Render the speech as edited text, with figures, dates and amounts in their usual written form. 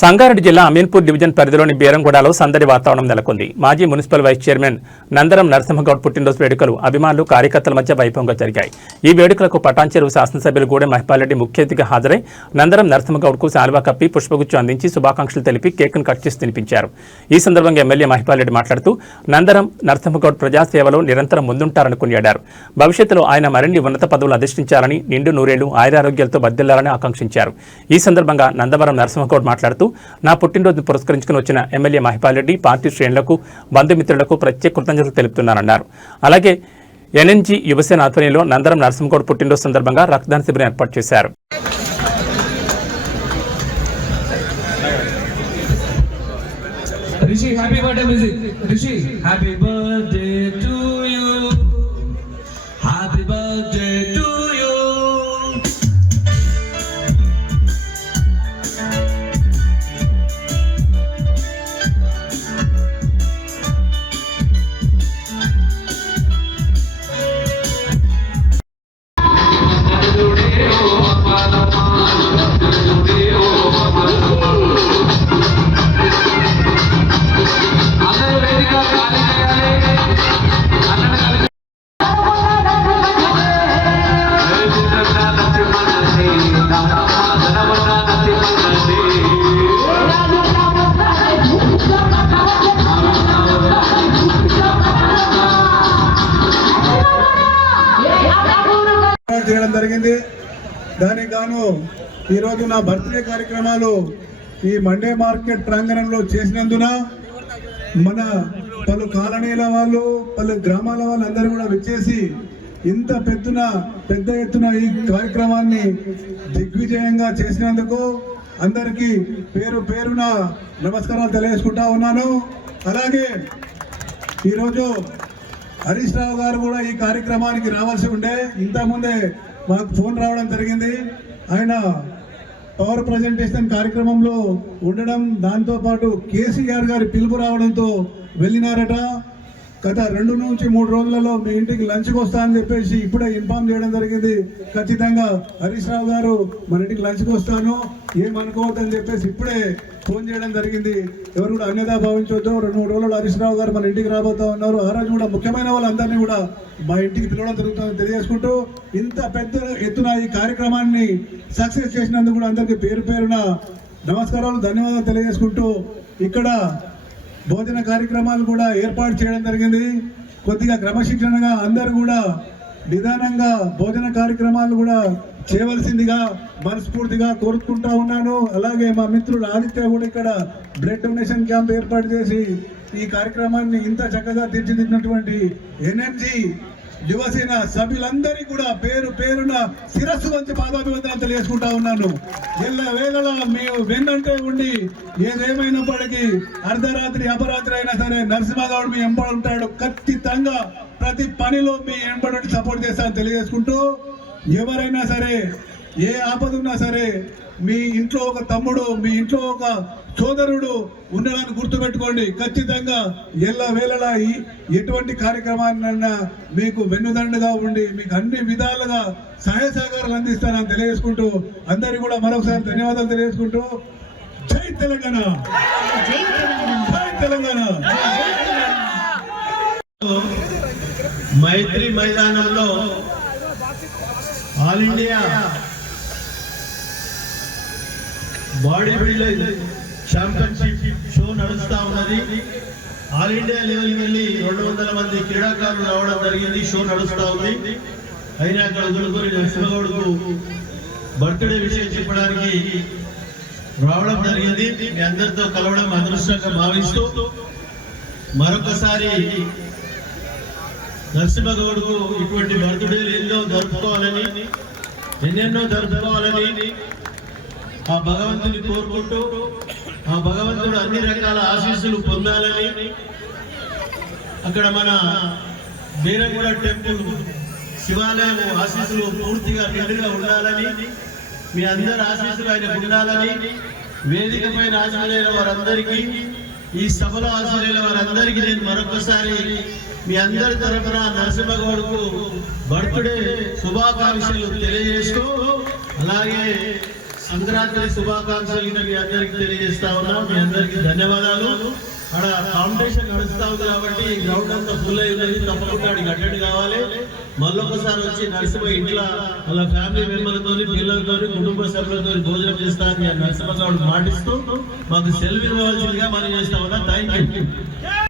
సంగారెడ్డి జిల్లా అమీన్పూర్ డివిజన్ పరిధిలోని బీరంగూడలో సందడి వాతావరణం నెలకొంది. మాజీ municipal vice chairman Nandaram Narasimhagoud పుట్టినరోజు వేడుకలు అభిమానులు కార్యకర్తల మధ్య వైభవంగా జరిగాయి. ఈ వేడుకలకు పటాన్చెరువు శాసనసభ్యులు గూడెం మహిపాల్రెడ్డి ముఖ్య అతిథిగా హాజరై నందరం నరసింహగౌడ్కు శాలువా కప్పి పుష్పగుచ్చం అందించి శుభాకాంక్షలు తెలిపి కేక్ను కట్ చేసి తినిపించారు. ఈ సందర్భంగా ఎమ్మెల్యే మహిపాల్రెడ్డి మాట్లాడుతూ నందరం నరసింహగౌడ్ ప్రజాసేవలో నిరంతరం ముందుంటారని కొనియాడారు. భవిష్యత్తులో ఆయన మరిన్ని ఉన్నత పదవులు అధిష్ఠించాలని, నిండు నూరేళ్లు ఆయురారోగ్యాలతో బద్దెల్లాలని ఆకాంక్షించారు. ఈ సందర్భంగా నందవరం నరసింహగౌడ్ మాట్లాడుతూ నా పుట్టినరోజును పురస్కరించుకుని వచ్చిన ఎమ్మెల్యే మహిపాల్రెడ్డి పార్టీ శ్రేణులకు, బంధుమిత్రులకు ప్రత్యేక కృతజ్ఞతలు తెలుపుతున్నారన్నారు. అలాగే ఎన్ఎన్జీ యువసేన ఆధ్వర్యంలో నందరం నరసింహగౌడ్ పుట్టినరోజు సందర్భంగా రక్తదాన శిబిరం ఏర్పాటు చేశారు. Rishi, happy birthday music. Rishi, happy birthday to you. Happy birthday to you. చేయడం జరిగింది. దానికి గాను ఈరోజు నా బర్త్డే కార్యక్రమాలు ఈ మండే మార్కెట్ ప్రాంగణంలో చేసినందున మన పలు కాలనీల వాళ్ళు, పలు గ్రామాల వాళ్ళు అందరూ కూడా విచ్చేసి ఇంత పెద్ద ఎత్తున ఈ కార్యక్రమాన్ని దిగ్విజయంగా చేసినందుకు అందరికీ పేరు పేరున నమస్కారాలు తెలియజేసుకుంటా ఉన్నాను. అలాగే ఈరోజు హరీష్ రావు గారు కూడా ఈ కార్యక్రమానికి రావాల్సి ఉండే, ఇంతకుముందే మాకు ఫోన్ రావడం జరిగింది. ఆయన పవర్ ప్రజెంటేషన్ కార్యక్రమంలో ఉండడం, దాంతోపాటు కేసీఆర్ గారి పిలుపు రావడంతో వెళ్ళినారట. గత 2 నుంచి 3 రోజులలో మీ ఇంటికి లంచ్కి వస్తా అని చెప్పేసి ఇప్పుడే ఇన్ఫార్మ్ చేయడం జరిగింది. ఖచ్చితంగా హరీష్ రావు గారు మన ఇంటికి లంచ్కి వస్తాను, ఏమనుకోవద్దని చెప్పేసి ఇప్పుడే ఫోన్ చేయడం జరిగింది. ఎవరు కూడా అన్యదా భావించవద్దు. 2-3 రోజుల్లో హరీష్ రావు గారు మన ఇంటికి రాబోతా ఉన్నారు. ఆ రోజు కూడా ముఖ్యమైన వాళ్ళందరినీ కూడా మా ఇంటికి పిలవడం జరుగుతుందని తెలియజేసుకుంటూ, ఇంత పెద్ద ఎత్తున ఈ కార్యక్రమాన్ని సక్సెస్ చేసినందుకు కూడా అందరికీ పేరు పేరున నమస్కారాలు, ధన్యవాదాలు తెలియజేసుకుంటూ, ఇక్కడ భోజన కార్యక్రమాలు కూడా ఏర్పాటు చేయడం జరిగింది. కొద్దిగా క్రమశిక్షణగా అందరూ కూడా నిదానంగా భోజన కార్యక్రమాలు కూడా చేయవలసిందిగా మనస్ఫూర్తిగా కోరుకుంటా ఉన్నాను. అలాగే మా మిత్రుడు ఆదిత్య కూడా ఇక్కడ బ్లడ్ డొనేషన్ క్యాంప్ ఏర్పాటు చేసి ఈ కార్యక్రమాన్ని ఇంత చక్కగా తీర్చిదిద్దినటువంటి ఎన్ఎన్జీ యువసేన సభ్యులందరికీ కూడా పేరు పేరున శిరస్సు వంచి పాదాభివందనాలు తెలియజేసుకుంటా ఉన్నాను. వేళ మేము వెన్నంటే ఉండి ఏదేమైనప్పటికీ అర్ధరాత్రి అపరాత్రి అయినా సరే నరసింహగౌడ్ మీ ఎంబడి ఉంటాడు. ఖచ్చితంగా ప్రతి పనిలో మీ ఎంబడి సపోర్ట్ చేస్తానని తెలియజేసుకుంటూ, ఎవరైనా సరే ఏ ఆపదున్నా సరే మీ ఇంట్లో ఒక తమ్ముడు, మీ ఇంట్లో ఒక సోదరుడు ఉండడానికి గుర్తుపెట్టుకోండి. ఖచ్చితంగా వేళలా ఎటువంటి కార్యక్రమాన్నైనా మీకు వెన్నుదండగా ఉండి మీకు అన్ని విధాలుగా సహాయ సహకారాలు అందిస్తానని తెలియజేసుకుంటూ, అందరికీ కూడా మరొకసారి ధన్యవాదాలు తెలియజేసుకుంటూ, జై తెలంగాణ, జై తెలంగాణ. మైత్రి మైదానంలో all India body building championship show నడుస్తా ఉన్నది. ఆల్ ఇండియా లెవెల్కి వెళ్ళి 200 మంది క్రీడాకారులు రావడం జరిగింది. షో నడుస్తా ఉంది. అయినా అక్కడ వదులుకొని నరసింహగౌడ్కు బర్త్డే విషయం చెప్పడానికి రావడం జరిగింది. మీ అందరితో కలవడం అదృష్టంగా భావిస్తూ మరొకసారి నరసింహగౌడ్కు ఇటువంటి బర్త్డేలు ఎన్నెన్నో జరుపుకోవాలని ఆ భగవంతుని కోరుకుంటూ, ఆ భగవంతుడు అన్ని రకాల ఆశీస్సులు పొందాలని, అక్కడ మన బీరంగూడ టెంపుల్ శివాలయం ఆశీస్సులు పూర్తిగా నిండుగా ఉండాలని, మీ అందరి ఆశీస్సులు ఆయన ఉండాలని, వేదిక పైన ఆశీర్వైన వారందరికీ, ఈ సభలో ఆశీర్వైన వారందరికీ నేను మరొకసారి మీ అందరి తరఫున నరసింహగౌడ్కు బర్త్డే శుభాకాంక్షలు తెలియజేస్తూ, అలాగే సంక్రాంతి శుభాకాంక్షలు మీ అందరికి తెలియజేస్తా ఉన్నా. మీ అందరికి ధన్యవాదాలు. అక్కడ కాంపిటీషన్ నడుస్తా ఉంది కాబట్టి గ్రౌండ్ అంతా ఫుల్ అయి ఉన్నది. తప్పకుండా అడిగి అటెండ్ కావాలి. మళ్ళొకసారి వచ్చి నరసింహ ఇంట్లో వాళ్ళ ఫ్యామిలీ మెంబర్లతో పిల్లలతో కుటుంబ సభ్యులతో భోజనం చేస్తానని నరసింహ గౌడ్ మాటిస్తూ మాకు సెలవు ఇవ్వవలసిందిగా మనం చేస్తా ఉన్నా. Thank you.